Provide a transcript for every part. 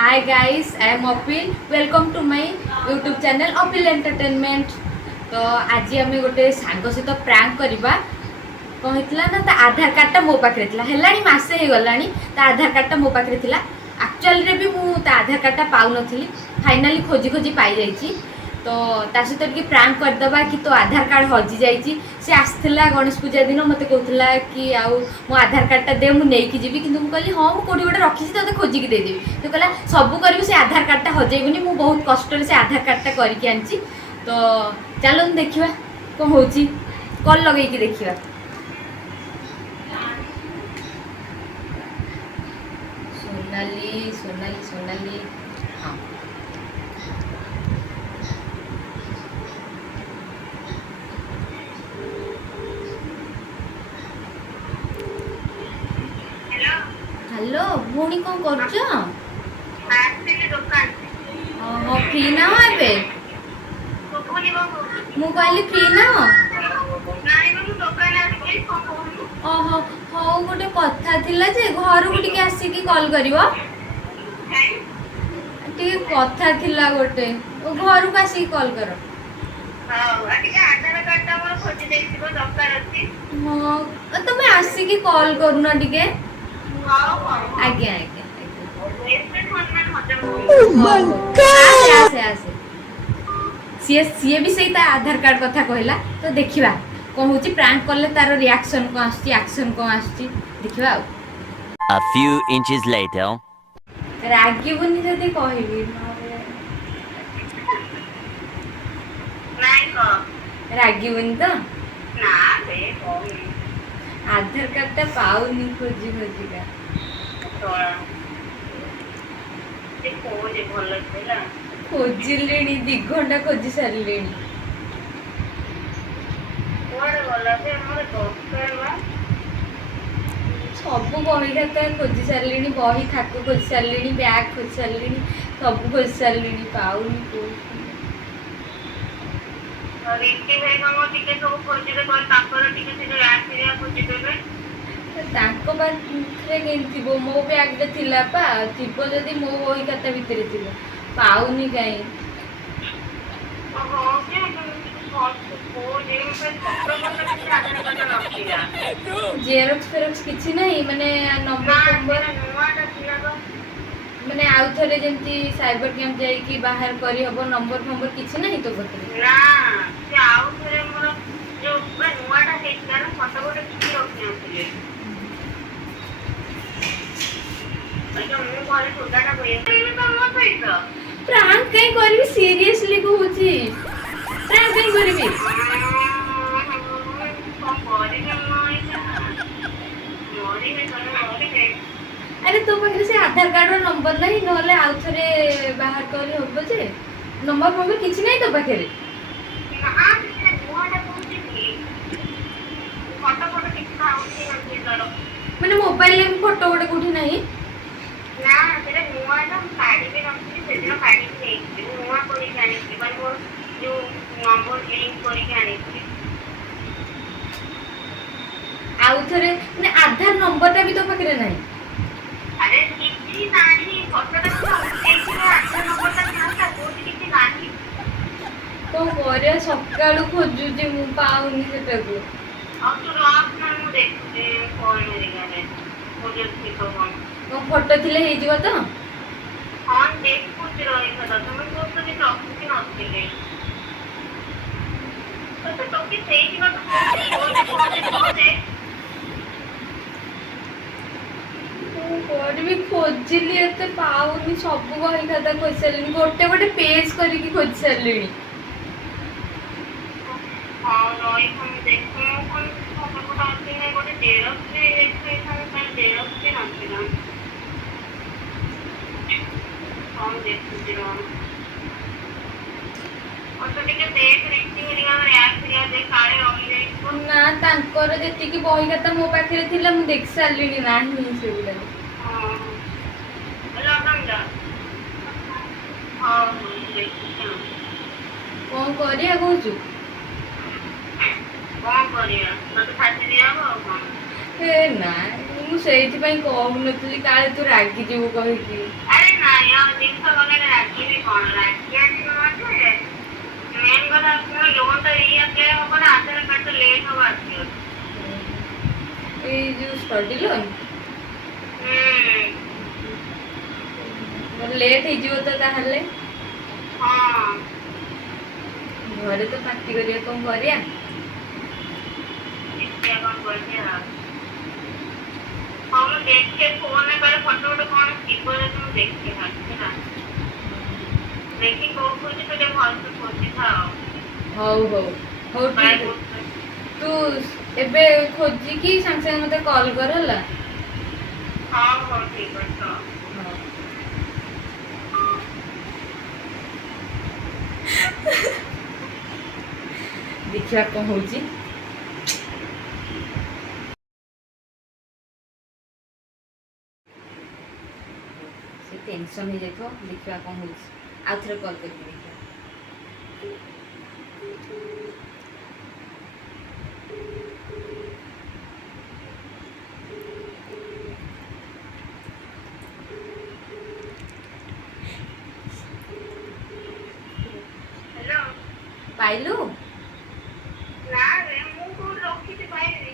Hi guys, I am Apil. Welcome to my YouTube channel Apil Entertainment. तो आज आम गोटे सांग सहित प्रांक करवा कौन होता ना ता आधार कार्डटा मो पाखे है मसे हो गला आधार कार्डटा मो पाखे एक्चुअल रे भी मुझे आधार कार्डटा पाऊन फाइनाली खोजी खोजी पाई जाइए तो सहित टे प्रांक करदे कि तो आधार कार्ड हजि जाइए सी आसला गणेश पूजा दिन मत कहला कि आउ मो आधार कार्डटा दे मुझे जी कि कहली हाँ मुझे कौटी गोटे रखी तो खोजिकी देदेवी तो कहला सबू करी से आधार कार्डटा हजेबनी मुझे बहुत कष्ट से आधार कार्डटा करके आनी तो चलो देखा कौन हो कल लगे देखा सोनाली सोनाली सोनाली हाँ हेलो भौणी कौन कर फ्री ना ए मु कहली फ्री ना ओहो हौ गोटे कथा थिला जे घर को टिके आसिकी कॉल करिवो टिके कथा थिला गोटे ओ घर को आसिकी कॉल करो हां तमे आसिकी कॉल करूना टिके आज्ञा आज्ञा आसे सी भी सही आधार कार्ड कथा कहला तो देखिबा कौन होची प्रैंक करले तार रिएक्शन को आछी एक्शन को आछी देखिबा A few inches later रागी बनी जदी कहबी नहीं को रागी बनी तो ना बे कोई आधार कार्ड ता पाउनी खोजी खोजी का तोरा ते खोजे भल छला खोजिलेनी 2 घंटा खोजी सारलेनी कोड़े भल से मोर डॉक्टर बा सब बही खाता खोजी सारलेनी बही खाक खोजी सारलेनी बैग खोजी सारलेनी सब खोजी सारलेनी पाउनी को और इनके भाई हम टिके सब खोजी दे कर तापर टिके से आसीरिया खोजी देबे ताको पाखरे केंतिबो मो बैग रे थिला पा थिबो जदी मो बही खाता भितरे थिबो पाउनी काई ओहो के को जे पे पत्र पत्र से आधार कार्ड रखिया जेरक्स फेरक्स किछि नहीं माने नंबर नंबर नुआटा थिला तो माने आउ थरे जेंती साइबर कैंप जाई कि बाहर करी हबो नंबर नंबर किछि नहीं तो बकरे ना से आउ थरे मोर जो नुआटा हेतला ना फोटो फोटो किछि रखिया थिले अरे मु घरे सुदाटा बये तो मत होइतो प्रांक कहीं करबी सीरियसली कहूची प्रांक कहीं करबी अरे तो पाखे से आधार कार्ड रो नंबर नहीं नहले आउ थरे बाहर करी हबो जे नंबर नंबर किछि नहीं तो पाखे माने मोबाइल ले फोटो गोटे कोठी नहीं ना तेरे नुआटा साड़ी भी रखी से दिन साड़ी नहीं नुआ कोई जाने की बार वो जो नंबर लिंक करी के आनी थी आउ थरे माने आधार नंबर ता भी तो पाखे नहीं अरे किसी नहीं फोटो तो एक आधार नंबर तक ना कोई किसी नहीं तो करे सकाळू खोजुची मु पाउनी सेटाको अब तो रात में मु देखते फोन मेरे घरे मुझे ठीक हो मो फोटो थिले हे जीव तो हां देख कुछ रही था तुम को तो भी रखी नथी गई तो कि सही जीव तो खोजे कोड भी खोजिली एते पाउनी सब बही खाता खोज सारलिनी गोटे गोटे पेज करिकी खोज सारलिनी हां नई हम देखो कोन फोटो फोटो आती है गोटे जेरॉक्स रे देखै था जेरॉक्स के नथी ना हम देखुची रो और तो टिके देख रेक्टिंग एरिया रे ऐप एरिया दे काळे रंग जाई ना तांकर जेति की बही खाता मो पाखरे थिला मु देख सारलिनी नाही से गुला हां हेलो गंगा हां देखुची कोन करिया कहूचु कोन करिया तो खाती दिया हो ए ना मु सेइथि पई कहू नथली काळे तू रागी जीव कहि की अरे ना या जिनस गले राजी भी कोन राजी आनी नजे मेन कथा को लोन तो ये अप्लाई हो ना आधार कार्ड तो लेट हो आछियो ए जो स्टडी लोन लेट हो जीव तो ताहले हां घरे तो पार्टी करिया कम करिया इसके कौन बोलिया हम देखे फोन में करे फोटो फोटो कौन कीबो रे तुम देखते हैं ना देखी को कुछ तो जब हॉल पे पहुंची था हो ठीक तू एबे खोजी की संग संग मते कॉल कर हला हां ठीक है तो देखिया कौन होची से टेंशन हो जाइतो देखिया कौन होची आ थरे कॉल करके देखिया हेलो पाइलू ना रे मु को रखी थी पाइली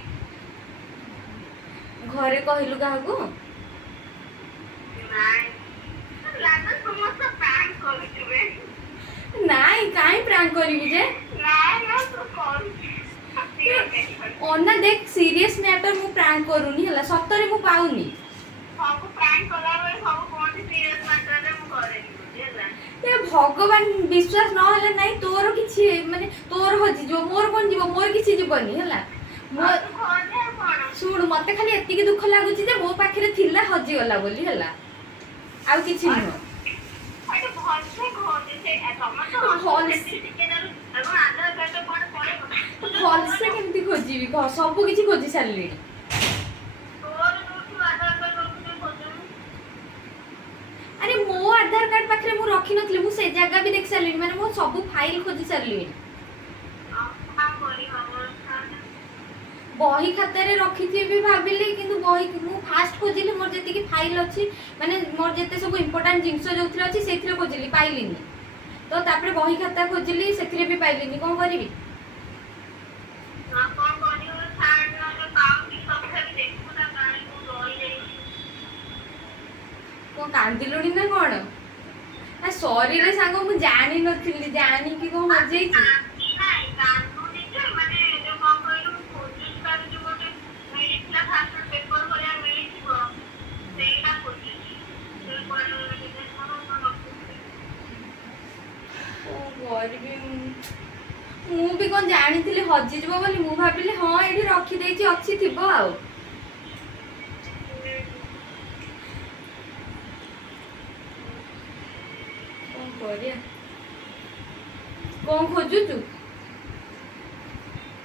घरे कहलु काहू नाइ लागा समस्त प्लान करछुबे नाई काई प्रांक करिबु जे ना तो कॉल ओना देख सीरियस मैटर मु प्रांक करूनी हला सत्तरे मु पाउनी सब प्लान कला रे सब कोन सीरियस मैटर रे मु करे बुझला ए भगवान विश्वास न हले नाही तोर किछि माने तोर होजी जो मोर कोन जीव मोर किछि जीवनी हला मोर खोजे कोन सुन मते खाली एतिके दुख लागुची जे मो पाखरे थिला हजी गला बोली हला आउ किछि न अरे बहुत से खोजे से टमाटो हॉल टिके दरु अब आधार कार्ड कोन पड़े हॉल से केमती खोजीबी कह सब किछि खोजी सारली तोर नोटू आधार कार्ड को खोजु अरे मो आधार कार्ड पाखरे मु रखि नथली मु से जगह भी देख सारली माने मो सब फाइल खोजी सारली काम करी हम बही खाता रे रखी थी भी भाबिली किंतु बही मु फास्ट खोजिली मोर जति की फाइल अछि माने मोर जते सब इंपोर्टेंट जिंस जोथरे अछि सेथरे खोजिली पाइलिनी तो तापरे बही खाता खोजिली सेथरे भी पाइलिनी कोन करिवि ना कोन करी और छाड़ न जो काम की सब से भी देखु ना काई को रोई जाई को कांदिलुनी ना कोन आ सॉरी रे सांगो मु जानि नथिली जानि कि को हो जाई छी नाही कानूनी जे माने जो कोन कइलु खोजिस कर जो गोटे मिलिटला फास्ट पेपर भलिया मिलिथिबो सेटा खोजिस से कोन बिजनेस करो ओ गरीबी मु भी कोन जानि थिली हजि जबो बोली मु भाबिली हां एठी रखि देछि अछि थिबो आउ कोन करिया कोन खोजु तू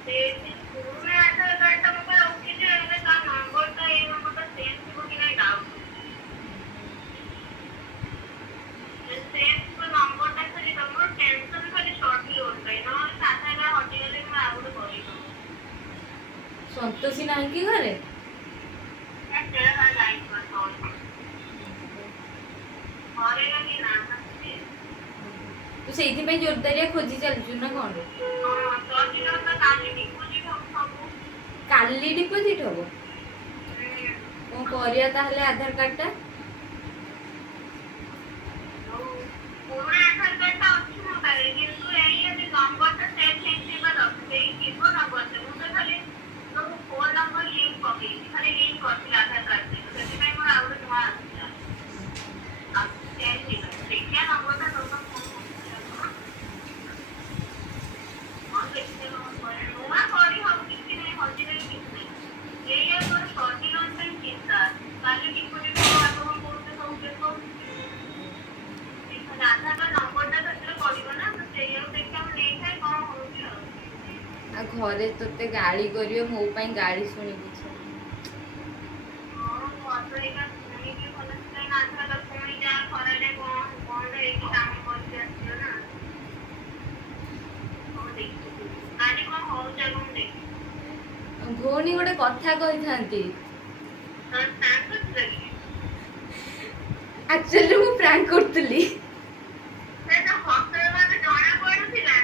से पुणे आधार कार्ड तो मके रखि जे एने का नंबर तो ए नंबर तो सेम थिबो कि नाही डाउट सेम को नंबर ता खाली तमो टेंशन खाली शॉर्टली होता है ना साथा का हटि गेले मैं आगु करी संतोषी नाही की घरे मैं तेरा लाइफ पर कॉल मारे लगी ना तू सेइथि पे जोरदारिया खोजी चलछु ना कोन हां तो दिनो तो काली डिपोजिट हम सब काली डिपोजिट होबो कोन करिया ताहले आधार कार्ड ता पुणे आधार कार्ड ता अछि न पारे किंतु एई यदि नंबर ता सेम हेतिबा दसई किबो नंबर से मु तो खाली तो फोन नंबर लिंक करी खाली लिंक करथि आधार कार्ड से सेति में मोर आउर जमा आ चेंज नहीं देखिए नंबर ता तो फोन और देखते हो नुआ करी हम किसी नहीं हजि नहीं किसी एई और शॉर्टी लोन पे चिंता काली डिपोजिट हो आप हम बोलते सब देखो आधार कार्ड नंबर ता ततरे पड़िबो ना तो सेई देखि हम नहीं है कोन होउची आ घरे तोते गाली करियो मो पई गाली सुनी बुझे हां वासरेगा नहीं के भला से ना आधार कार्ड कोई जा खराले कोन रे की काम करते आछियो ना हो देखि आनी कोन हो जागुम देखि भोनी गोटे कथा कहि थांती तर सांग लगी एक्चुअली मु प्रैंक करतली ସେଟା ହସରେ ମାନେ ଜଣା ପଡୁଥିଲା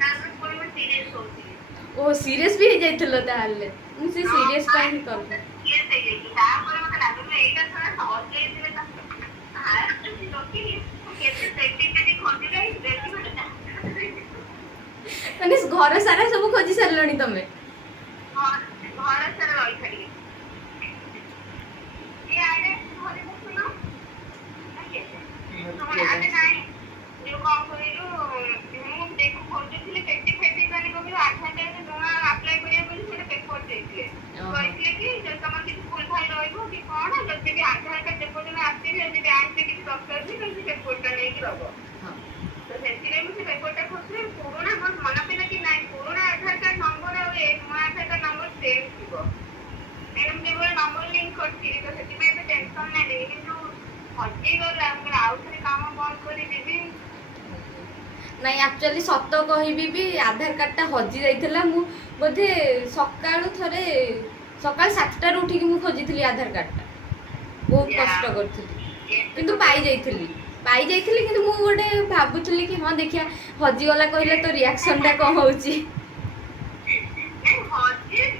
ତାପରେ ପୁଣି ମୁଁ ସିରିୟସ୍ ହଉଥିଲି। ओ सीरियस भी ହେଇଯାଇଥିଲ ତାହେଲେ ମୁଁ ସେ सीरियस ପାଇଁ ହିଁ କଲ୍ ସିରିୟସ୍ ହେଇଯାଇଛି ତାପରେ ମତେ ଲାଗୁଥିଲା ଏଇଟା ଥରେ ହସେଇଥିଲେ ତ ରଖିଲି କେତେ ସେଟି ସେଟି ଖୋଜିଲା ବେଶୀ ଗୋଟେ ମାନେ ଘର ସାରା ସବୁ ଖୋଜି ସାରିଲଣି ତମେ ଘର ସାରା ରହିଥିଲି ଆଡେ ଘରେ ଦେଖୁନ ଆରେ ନାଇଁ ଯୋଉ କଣ କହିଲୁ ମୁଁ ଦେଖୁ ଖୋଜୁଥିଲି ସେଟି ଫେଟି ମାନେ କହିଲୁ ଆଧାର କାର୍ଡ ନୂଆ ଆପ୍ଲାଏ କରିବାକୁ ବୋଲି ସେଟା ପେପର ଦେଇଥିଲେ କହିଥିଲେ କି ଯଦି ତମର କିଛି ଭୁଲ ଭାଲ ରହିବ କି କଣ ଯଦି ବି ଆଧାର କାର୍ଡ ଯେପର୍ଯ୍ୟନ୍ତ ଆସିନି ଯଦି ବ୍ୟାଙ୍କରେ କିଛି ଦରକାର ଅଛି ତାହେଲେ ସେ ପେପରଟା ନେଇକି ଦବ ତ ସେଥିପାଇଁ ମୁଁ ସେ ପେପରଟା ଖୋଜୁଥିଲି ପୁରୁଣା ମୋର ମନେ ପଇଲା କି ନାଇଁ ପୁରୁଣା ଆଧାର କାର୍ଡ ନମ୍ବର ଆଉ ଏ ନୂଆ ଆଧାର କାର୍ଡ ନମ୍ବର ସେମ୍ ଥିବ ମ୍ୟାଡ଼ାମ ଯେଭଳି ନମ୍ବର ଲିଙ୍କ କରିଛି ତ ସେଥିପାଇଁ ଏତେ ଟେନସନ୍ ନାହିଁ କିନ୍ତୁ ହଜିଗଲା ମୁଁ ଆଉ ଥରେ କାମ ବନ୍ଦ କରିଦେବି ନାଇଁ ଆକ୍ଚୁअली ସତ କହିବି ବି ଆଧାର କାର୍ଡଟା ହଜି ଯାଇଥିଲା ମୁଁ ବୋଧେ ସକାଳୁ ଥରେ ସକାଳ 7ଟାରୁ ଉଠିକି ମୁଁ ଖୋଜିଥିଲି ଆଧାର କାର୍ଡଟା ବହୁତ କଷ୍ଟ କରିଥିଲି କିନ୍ତୁ ପାଇ ଯାଇଥିଲି କିନ୍ତୁ ମୁଁ ଗୋଟେ ଭାବୁଥିଲି କି ହଁ ଦେଖିଆ ହଜିଗଲା କହିଲେ ତ ରିଆକ୍ସନଟା କ'ଣ ହେଉଛି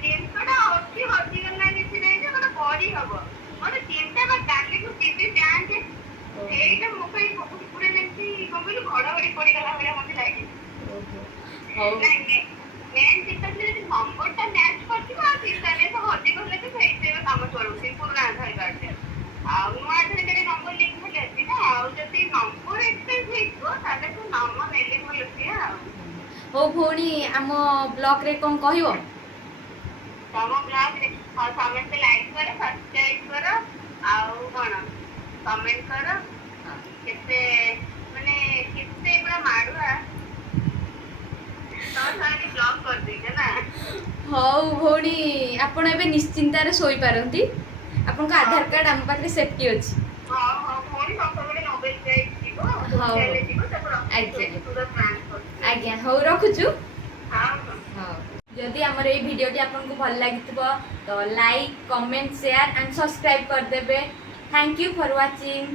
ଜିନିଷଟା ଅଛି ହଜିଗଲା କିଛି ନାହିଁ ଯେ ମାନେ କରିହବ ମୋର ଚିନ୍ତା ବା କାଲିକୁ ଯିବି ବ୍ୟାଙ୍କ ସେଇଟା ମୋ ପାଇଁ ବହୁତ ପୁରା ଯେମିତି କ'ଣ କହିଲୁ ଘଡ଼ଘଡ଼ି ପଡ଼ିଗଲା ଭଳିଆ ମତେ ଲାଗେ ହଉ ମେନ୍ ଚିନ୍ତା ଥିଲା ଯଦି ନମ୍ବରଟା ମ୍ୟାଚ୍ କରିଥିବ ଆଉ ଚିନ୍ତା ନାହିଁ ତ ହଜିଗଲେ ତ ସେଇଥିରେ କାମ ଚଳୁଛି ପୁରୁଣା ଆଧାର କାର୍ଡରେ ଆଉ ନୂଆ ଆଧାର କାର୍ଡରେ ନମ୍ବର ଲିଙ୍କ ହେଲେ ଅଛି ନା ଆଉ ଯଦି ନମ୍ବର ଏକ୍ସଚେଞ୍ଜ ହେଇଯିବ ତାହେଲେ ତ ନାମ ନେଲେ ଭଲ ସିଏ ଆଉ ହଉ ଭଉଣୀ ଆମ ବ୍ଲଗରେ କ'ଣ କହିବ ତମ ବ୍ଲଗରେ ସମସ୍ତେ ଲାଇକ୍ କର ସବସ୍କ୍ରାଇବ କର ଆଉ କ'ଣ କମେଣ୍ଟ କର କେତେ ମାନେ କେତେ ପୁରା ମାଡ଼ୁଆ ତମ ସାଙ୍ଗରେ ବ୍ଲଗ କରିଦେଇଛ ନା ହଉ ଭଉଣୀ ଆପଣ ଏବେ ନିଶ୍ଚିନ୍ତାରେ ଶୋଇପାରନ୍ତି ଆପଣଙ୍କ ଆଧାର କାର୍ଡ ଆମ ପାଖରେ ସେଫ୍ଟି ଅଛି ହଁ ଭଉଣୀ ସବୁବେଳେ ମୋବାଇଲ ଯାଇକି ଯିବ ହୋଟେଲରେ ଯିବ ତାକୁ ରଖିକି ପୁରା ପ୍ଲାନ୍ କରୁଛି ଆଜ୍ଞା ହଉ ରଖୁଛୁ ହଁ ହଉ ଯଦି ଆମର ଏଇ ଭିଡ଼ିଓଟି ଆପଣଙ୍କୁ ଭଲ ଲାଗିଥିବ ତ like comment share and subscribe କରିଦେବେ थैंक यू फॉर वाचिंग।